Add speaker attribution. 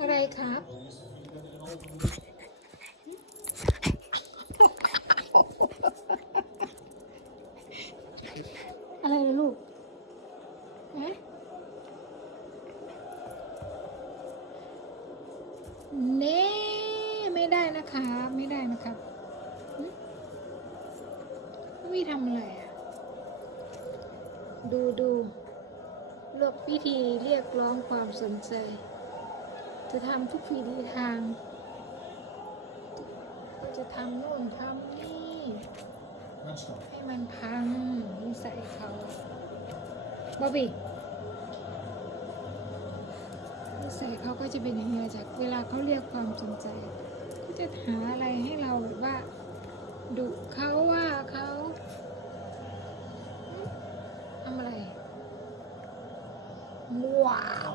Speaker 1: อะไรครับ อะไรนะลูกฮะเน่ไม่ได้นะครับไม่ได้นะครับหึพี่ทำอะไรอะ ดูดูลือกวิธีเรียกร้องความสนใจ จะทำทุกวิธีทาง จะทำโน่นทำนี่ให้มันพังนิสัยเขาบอบบี้นิสัยเขาก็จะเป็นอย่างนี้จากเวลาเขาเรียกความสนใจก็จะหาอะไรให้เราแบบว่าดุเขาว่าเขาทำอะไร ว้าว